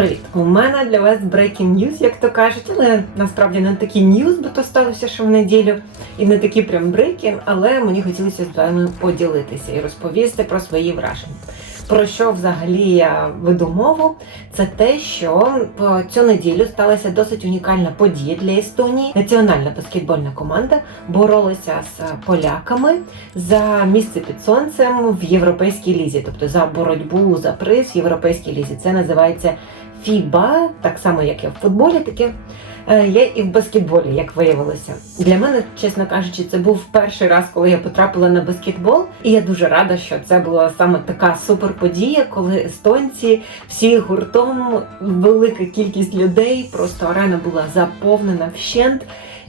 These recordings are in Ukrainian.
Привіт! У мене для вас breaking news, як то кажуть, але насправді не такі news, бо то сталося ще в неділю, і не такі прям breaking, але мені хотілося з вами поділитися і розповісти про свої враження. Про що взагалі я веду мову? Це те, що в цю неділю сталася досить унікальна подія для Естонії. Національна баскетбольна команда боролася з поляками за місце під сонцем в європейській лізі, тобто за боротьбу за приз в європейській лізі. Це називається FIBA, так само як і в футболі, таке е, є і в баскетболі, як виявилося. Для мене, чесно кажучи, це був перший раз, коли я потрапила на баскетбол, і я дуже рада, що це була саме така суперподія, коли естонці всі гуртом, велика кількість людей, просто арена була заповнена вщент.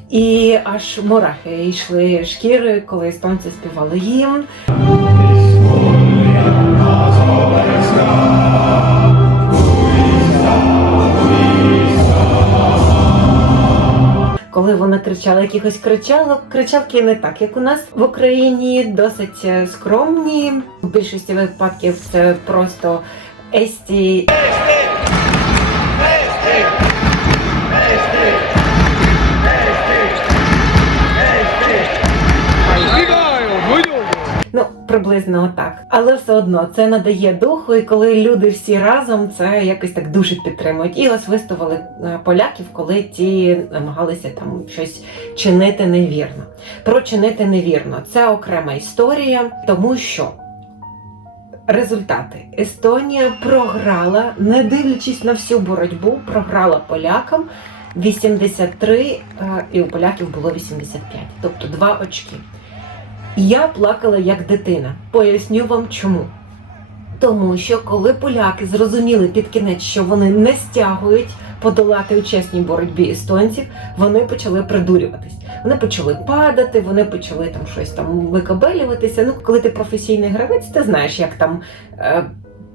І аж мурахи йшли шкіри, коли естонці співали гімн. Кричали якихось кричалок, Кричавки не так, як у нас в Україні, досить е, скромні. В більшості випадків це просто есті. Ну, приблизно отак. Але все одно це надає духу, і коли люди всі разом це якось так дуже підтримують. І ось виставили е, поляків, коли ті намагалися там щось чинити невірно. Про чинити невірно це окрема історія, тому що. Результати Естонія програла, не дивлячись на всю боротьбу, програла полякам 83, е, і у поляків було 85, тобто 2 очки. Я плакала як дитина. Поясню вам чому. Тому що коли поляки зрозуміли під кінець, що вони не стягують подолати у чесній боротьбі естонців, вони почали придурюватись. Вони почали падати, вони почали там щось там викабелюватися. Ну, коли ти професійний гравець, ти знаєш, як там е,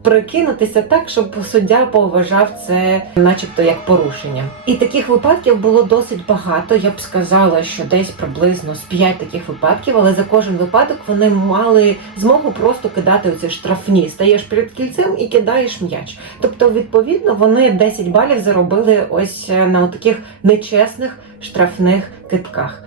прикинутися так, щоб суддя поважав це, начебто, як порушення. І таких випадків було досить багато. Я б сказала, що десь приблизно з 5 таких випадків, але за кожен випадок вони мали змогу просто кидати оці штрафні. Стаєш перед кільцем і кидаєш м'яч. Тобто, відповідно, вони 10 балів заробили ось е, на таких нечесних штрафних китках.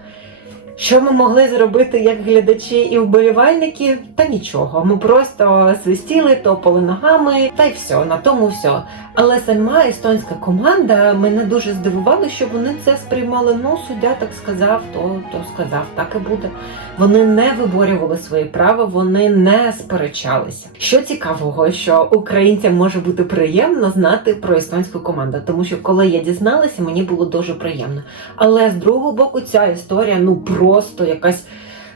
Що ми могли зробити як глядачі і вболівальники? Та нічого. Ми просто свистіли, топали ногами, та й все, на тому все. Але сама естонська команда мене дуже здивувала, що вони це сприймали. Ну, суддя так сказав, то, то сказав, так і буде. Вони не виборювали свої права, вони не сперечалися. Що цікавого, що українцям може бути приємно знати про естонську команду, тому що коли я дізналася, мені було дуже приємно. Але з другого боку, ця історія ну просто якась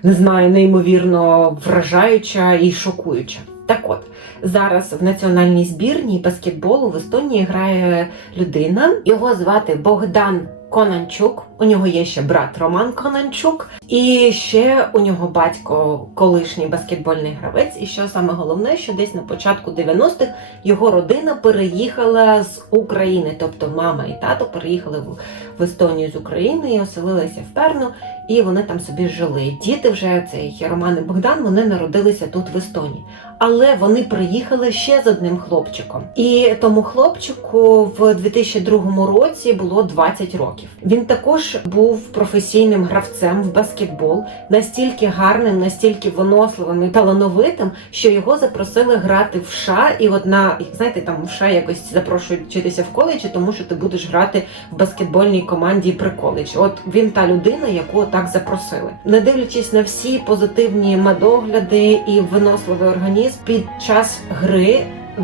не знаю, неймовірно вражаюча і шокуюча. Так от зараз в національній збірній баскетболу в Естонії грає людина. Його звати Богдан Конанчук. У нього є ще брат Роман Конанчук, і ще у нього батько колишній баскетбольний гравець. І що саме головне, що десь на початку 90-х його родина переїхала з України, тобто мама і тато переїхали в, Естонію з України і оселилися в Перну, і вони там собі жили. Діти вже цей Роман і Богдан вони народилися тут в Естонії. Але вони приїхали ще з одним хлопчиком. І тому хлопчику в 2002 році було 20 років. Він також був професійним гравцем в баскетбол, настільки гарним, настільки виносливим і талановитим, що його запросили грати в США. І от на знаєте, там в США якось запрошують вчитися в коледжі, тому що ти будеш грати в баскетбольній команді при коледжі. От він та людина, яку так запросили, не дивлячись на всі позитивні медогляди і виносливий організм під час гри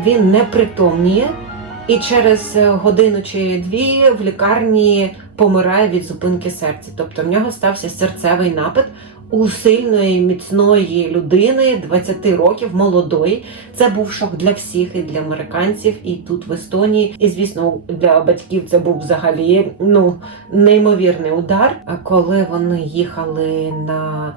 він не притомніє і через годину чи дві в лікарні помирає від зупинки серця. Тобто в нього стався серцевий напад у сильної, міцної людини 20 років, молодої. Це був шок для всіх, і для американців, і тут в Естонії. І звісно, для батьків це був взагалі ну неймовірний удар. А коли вони їхали на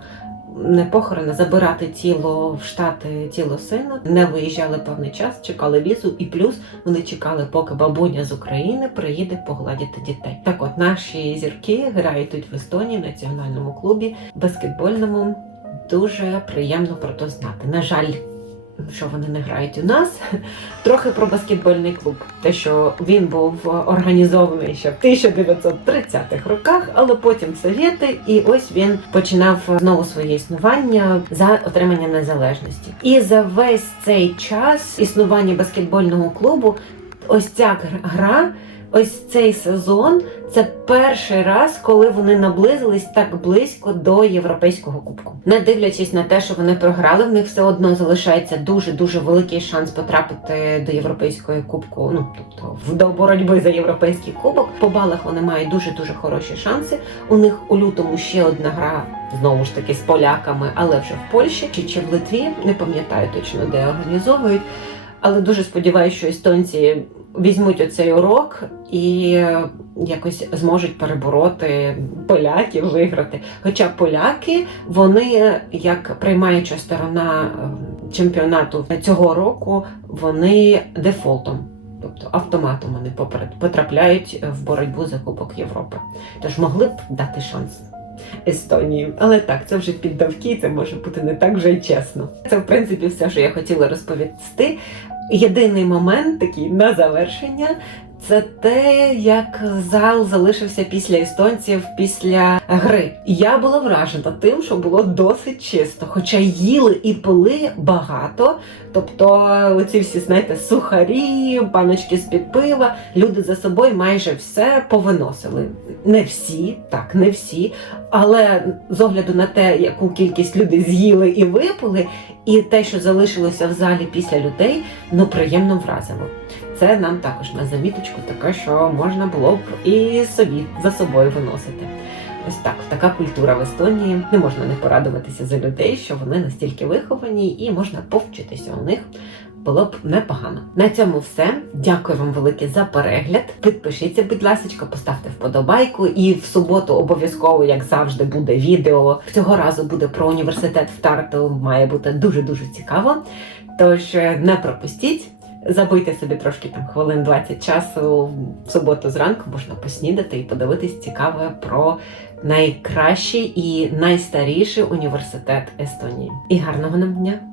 не похорона, забирати тіло в штати тіло сина, не виїжджали певний час, чекали візу, і плюс вони чекали, поки бабуня з України приїде погладити дітей. Так, от наші зірки грають тут в Естонії, в національному клубі баскетбольному. Дуже приємно про то знати. На жаль, що вони не грають у нас. Трохи про баскетбольний клуб. Те, що він був організований ще в 1930-х роках, але потім совєти, і ось він починав знову своє існування за отримання незалежності. І за весь цей час існування баскетбольного клубу, ось ця гра. Ось цей сезон це перший раз, коли вони наблизились так близько до європейського кубку. Не дивлячись на те, що вони програли, в них все одно залишається дуже дуже великий шанс потрапити до європейського кубку. Ну тобто до боротьби за європейський кубок. По балах вони мають дуже дуже хороші шанси. У них у лютому ще одна гра. Знову ж таки з поляками, але вже в Польщі чи, чи в Литві, не пам'ятаю точно, де організовують. Але дуже сподіваюся, що естонці візьмуть оцей урок і якось зможуть перебороти поляків, виграти. Хоча поляки, вони, як приймаюча сторона е, чемпіонату цього року, вони дефолтом. Тобто автоматом вони поперед- потрапляють в боротьбу за Кубок Європи. Тож могли б дати шанс Естонії. Але так, це вже піддавки, це може бути не так вже й чесно. Це, в принципі, все, що я хотіла розповісти. Єдиний момент такий на завершення. Це те, як зал залишився після естонців після гри. Я була вражена тим, що було досить чисто, хоча їли і пили багато. Тобто, оці всі, знаєте, сухарі, баночки з-під пива, люди за собою майже все повиносили. Не всі, так, не всі, але з огляду на те, яку кількість людей з'їли і випили, і те, що залишилося в залі після людей, ну приємно вразило. Це нам також на заміточку таке, що можна було б і собі за собою виносити. Ось так, така культура в Естонії. Не можна не порадуватися за людей, що вони настільки виховані, і можна повчитися у них. Було б непогано. На цьому все. Дякую вам велике за перегляд. Підпишіться, будь ласка, поставте вподобайку. І в суботу обов'язково, як завжди, буде відео. Цього разу буде про університет в Тарту. Має бути дуже дуже цікаво. Тож е, не пропустіть. Забийте собі трошки там хвилин 20 часу в суботу зранку, можна поснідати і подивитись цікаве про найкращий і найстаріший університет Естонії. І гарного нам дня!